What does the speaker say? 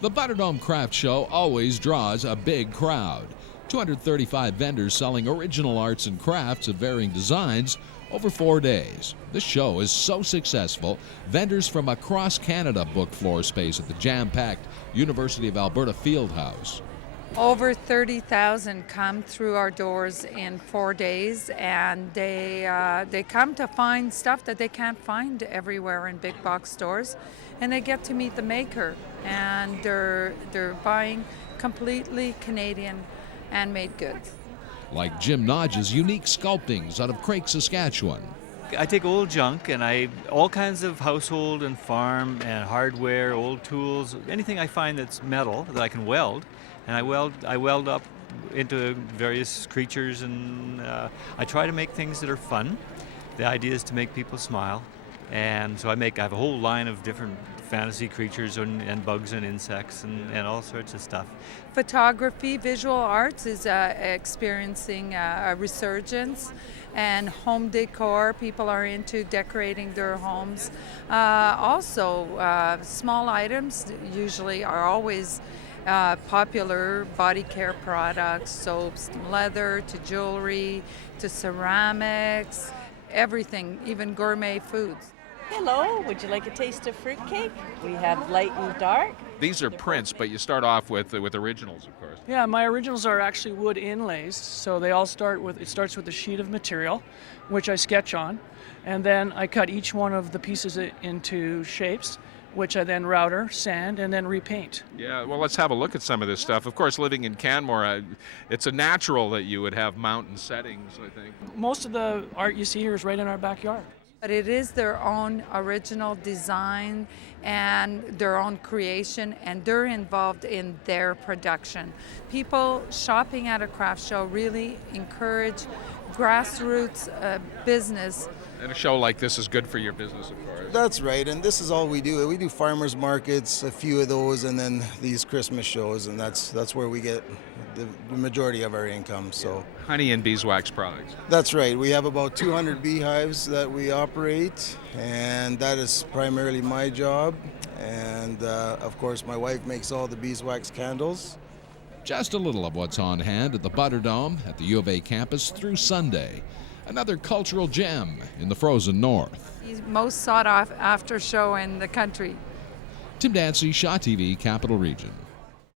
The Butterdome Craft Show always draws a big crowd. 235 vendors selling original arts and crafts of varying designs over 4 days. This show is so successful, vendors from across Canada book floor space at the jam-packed University of Alberta Fieldhouse. Over 30,000 come through our doors in 4 days, and they come to find stuff that they can't find everywhere in big box stores, and they get to meet the maker, and they're buying completely Canadian handmade goods. Like Jim NODGE's unique sculptings out of Craig, Saskatchewan. I take old junk and all kinds of household and farm and hardware, old tools, anything I find that's metal that I can weld, and I weld up into various creatures, and I try to make things that are fun. The idea is to make people smile, and so I have a whole line of different fantasy creatures and bugs and insects and all sorts of stuff. Photography, visual arts is experiencing a resurgence, and home decor, people are into decorating their homes. Also, small items usually are always popular, body care products, soaps, leather, to jewelry, to ceramics, everything, even gourmet foods. Hello, would you like a taste of fruitcake? We have light and dark. These are prints, but you start off with originals, of course. Yeah, my originals are actually wood inlays, so they all starts with a sheet of material, which I sketch on, and then I cut each one of the pieces into shapes, which I then router, sand, and then repaint. Yeah, well, let's have a look at some of this stuff. Of course, living in Canmore, it's a natural that you would have mountain settings, I think. Most of the art you see here is right in our backyard. But it is their own original design and their own creation, and they're involved in their production. People shopping at a craft show really encourage grassroots business. And a show like this is good for your business, of course. That's right, and this is all we do. We do farmers markets, a few of those, and then these Christmas shows, and that's where we get the majority of our income. So Honey and beeswax products. that's right. We have about 200 beehives that we operate, and that is primarily my job. And of course, my wife makes all the beeswax candles. Just a little of what's on hand at the Butterdome at the U of A campus through Sunday. Another cultural gem in the frozen north. The most sought after show in the country. Tim Dancy, Shaw TV, Capital Region.